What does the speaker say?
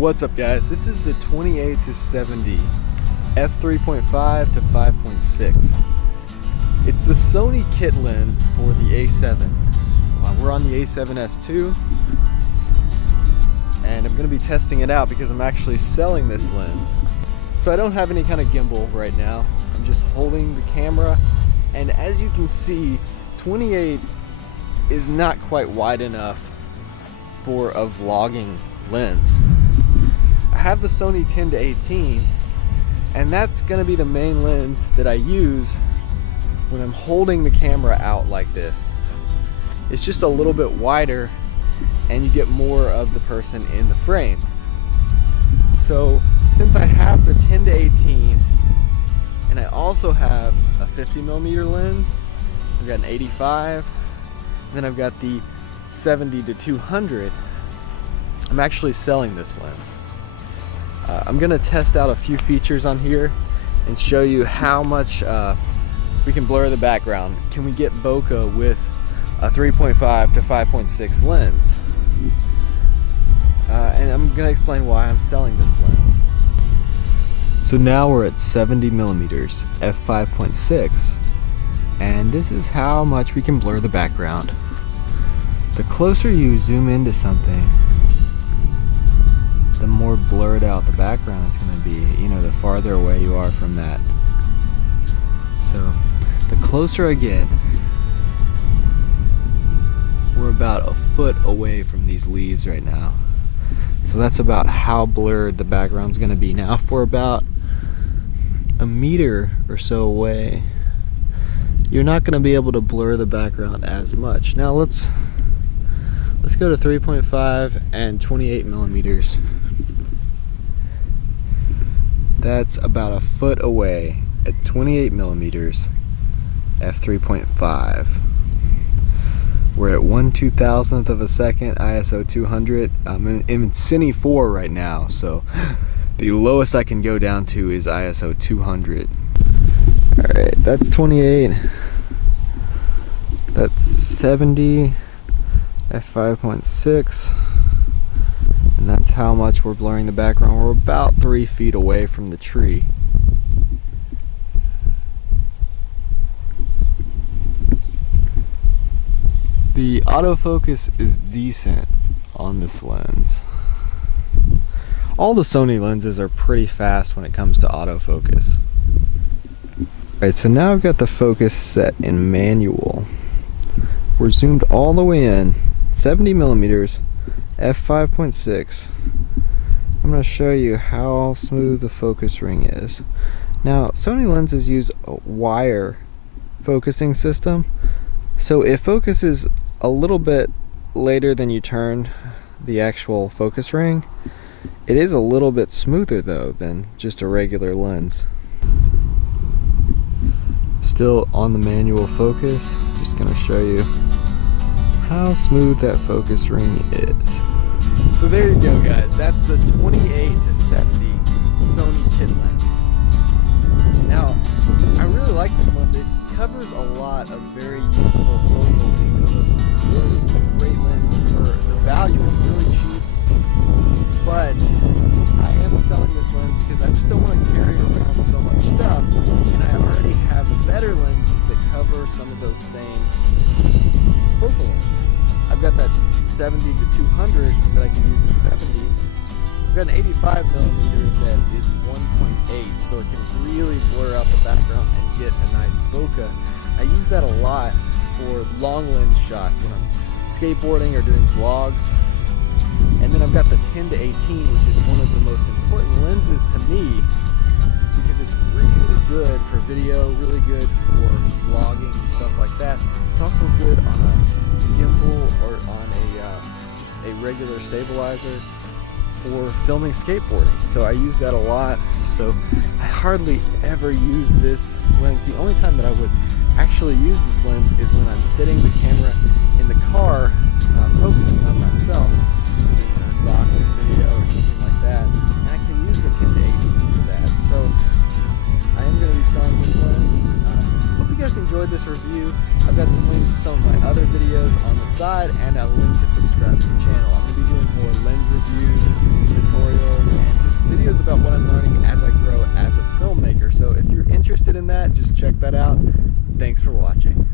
What's up, guys? This is the 28-70 F3.5-5.6. It's the Sony kit lens for the A7. We're on the A7S II, and I'm going to be testing it out because I'm actually selling this lens. So I don't have any kind of gimbal right now. I'm just holding the camera, and as you can see, 28 is not quite wide enough for a vlogging lens. I have the Sony 10-18, and that's going to be the main lens that I use when I'm holding the camera out like this. It's just a little bit wider and you get more of the person in the frame. So since I have the 10-18 and I also have a 50mm lens, I've got an 85, and then I've got the 70-200, I'm actually selling this lens. I'm gonna test out a few features on here and show you how much we can blur the background. Can we get bokeh with a 3.5-5.6 lens? And I'm gonna explain why I'm selling this lens. So now we're at 70mm f5.6, and this is how much we can blur the background. The closer you zoom into something, the more blurred out the background is going to be, the farther away you are from that. So the closer I get, we're about a foot away from these leaves right now. So that's about how blurred the background's going to be. Now if we're about a meter or so away, you're not going to be able to blur the background as much. Now let's go to 3.5 and 28mm. That's about a foot away at 28mm f3.5. We're at 1/2000th of a second, ISO 200. I'm in Cine 4 right now, so the lowest I can go down to is ISO 200. Alright, that's 28. That's 70 f5.6. And that's how much we're blurring the background. We're about 3 feet away from the tree. The autofocus is decent on this lens. All the Sony lenses are pretty fast when it comes to autofocus. Alright, so now I've got the focus set in manual. We're zoomed all the way in, 70mm, f5.6. I'm going to show you how smooth the focus ring is. Now, Sony lenses use a wire focusing system, so it focuses a little bit later than you turn the actual focus ring. It is a little bit smoother though than just a regular lens. Still on the manual focus, just going to show you how smooth that focus ring is. So there you go, guys. That's the 28-70 Sony kit lens. Now, I really like this lens. It covers a lot of very useful focal lengths, so it's really a great lens for the value. It's really cheap, but I am selling this lens because I just don't want to carry around so much stuff, and I already have better lenses that cover some of those same focal lengths. I've got that 70-200 that I can use at 70. I've got an 85mm that is 1.8, so it can really blur out the background and get a nice bokeh. I use that a lot for long lens shots when I'm skateboarding or doing vlogs. And then I've got the 10-18, which is one of the most important lenses to me because it's really good for video, really good for vlogging and stuff like that. It's also good on a gimbal or on just a regular stabilizer for filming skateboarding. So I use that a lot. So I hardly ever use this lens. The only time that I would actually use this lens is when I'm sitting the camera in the car focusing on myself, doing an unboxing video or something like that, and I can use the 10-18 for that. So I am going to be selling this lens. Hope you guys enjoyed this review. I've got some links to some of my other videos on the side and a link to subscribe to the channel. I'm going to be doing more lens reviews, tutorials, about what I'm learning as I grow as a filmmaker. So if you're interested in that, just check that out. Thanks for watching.